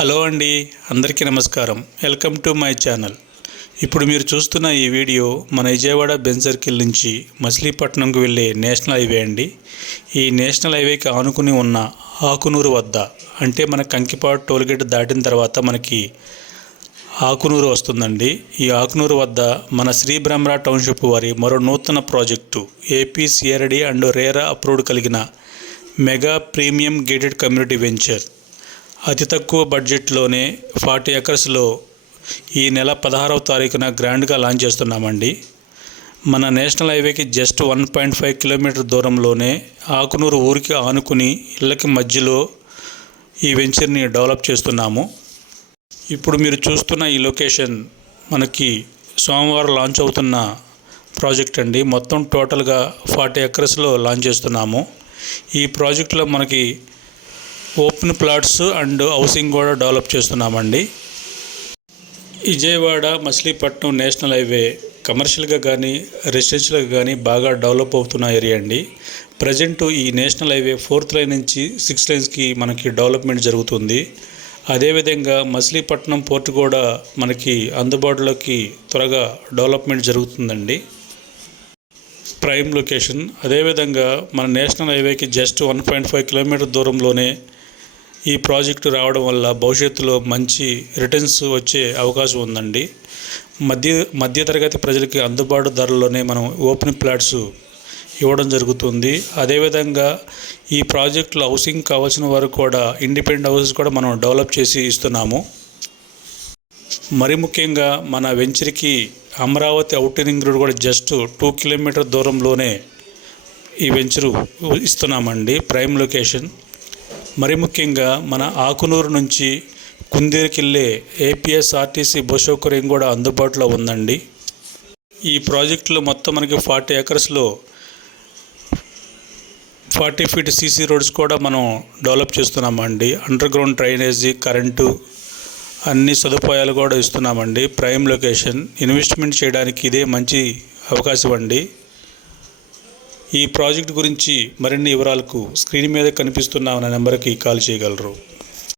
Hello అండి, అందరికీ నమస్కారం. Welcome to my channel. ఇప్పుడు మీరు చూస్తున్న ఈ వీడియో మన విజయవాడ బెంజ్ సర్కిల్ నుంచి మచిలీపట్నంకు వెళ్ళే నేషనల్ హైవే అండి. ఈ నేషనల్ హైవేకి ఆనుకుని ఉన్న ఆకునూరు వద్ద, అంటే మన కంకిపాడు టోల్గేట్ దాటిన తర్వాత మనకి ఆకునూరు వస్తుందండి. ఈ ఆకునూరు వద్ద మన శ్రీ బ్రహ్మరా టౌన్షిప్ వారి మరో నూతన project AP CRD and RERA approved కలిగిన mega premium gated community venture అతి తక్కువ బడ్జెట్లోనే 40 ఎకర్స్లో ఈ నెల 16వ తారీఖున గ్రాండ్గా లాంచ్ చేస్తున్నామండి. మన నేషనల్ హైవేకి జస్ట్ 1.5 కిలోమీటర్ దూరంలోనే ఆకునూరు ఊరికి ఆనుకుని ఇళ్ళకి మధ్యలో ఈ వెంచర్ని డెవలప్ చేస్తున్నాము. ఇప్పుడు మీరు చూస్తున్న ఈ లొకేషన్ మనకి సోమవారం లాంచ్ అవుతున్న ప్రాజెక్ట్ అండి. మొత్తం టోటల్గా 40 ఎకర్స్లో లాంచ్ చేస్తున్నాము. ఈ ప్రాజెక్టులో మనకి ఓపెన్ ప్లాట్స్ అండ్ హౌసింగ్ కూడా డెవలప్ చేస్తున్నామండి. విజయవాడ మచిలీపట్నం నేషనల్ హైవే కమర్షియల్గా కానీ రెసిడెన్షియల్గా కానీ బాగా డెవలప్ అవుతున్న ఏరియా అండి. ప్రజెంట్ ఈ నేషనల్ హైవే 4th లైన్ నుంచి 6 లైన్స్కి మనకి డెవలప్మెంట్ జరుగుతుంది. అదేవిధంగా మచిలీపట్నం పోర్ట్ కూడా మనకి అందుబాటులోకి త్వరగా డెవలప్మెంట్ జరుగుతుందండి. Prime location. అదేవిధంగా మన నేషనల్ హైవేకి జస్ట్ 1.5 కిలోమీటర్ దూరంలోనే ఈ ప్రాజెక్టు రావడం వల్ల భవిష్యత్తులో మంచి రిటర్న్స్ వచ్చే అవకాశం ఉందండి. మధ్యతరగతి ప్రజలకి అందుబాటు ధరలోనే మనం ఓపెన్ ప్లాట్స్ ఇవ్వడం జరుగుతుంది. అదేవిధంగా ఈ ప్రాజెక్టులో హౌసింగ్ కావాల్సిన వారు కూడా ఇండిపెండెంట్ హౌసెస్ కూడా మనం డెవలప్ చేసి ఇస్తున్నాము. మరి ముఖ్యంగా మన వెంచర్కి అమరావతి ఔటర్ రింగ్ రోడ్ కూడా జస్ట్ 2 కిలోమీటర్ దూరంలోనే ఈ వెంచరు ఇస్తున్నామండి. Prime location. మరి ముఖ్యంగా మన ఆకునూరు నుంచి కుందేరుకి వెళ్ళే ఏపీఎస్ఆర్టీసీ బస్ సౌకర్యం కూడా అందుబాటులో ఉందండి. ఈ ప్రాజెక్టులో మొత్తం మనకి 40 ఎకర్స్లో 40 ఫీట్ సీసీ రోడ్స్ కూడా మనం డెవలప్ చేస్తున్నామండి. అండర్ గ్రౌండ్ డ్రైనేజీ, కరెంటు అన్ని సదుపాయాలు కూడా ఇస్తున్నామండి. Prime location. ఇన్వెస్ట్మెంట్ చేయడానికి ఇదే మంచి అవకాశం అండి. ఈ ప్రాజెక్ట్ గురించి మరిన్ని వివరాలకు స్క్రీన్ మీద కనిపిస్తున్న నెంబర్కి కాల్ చేయగలరు.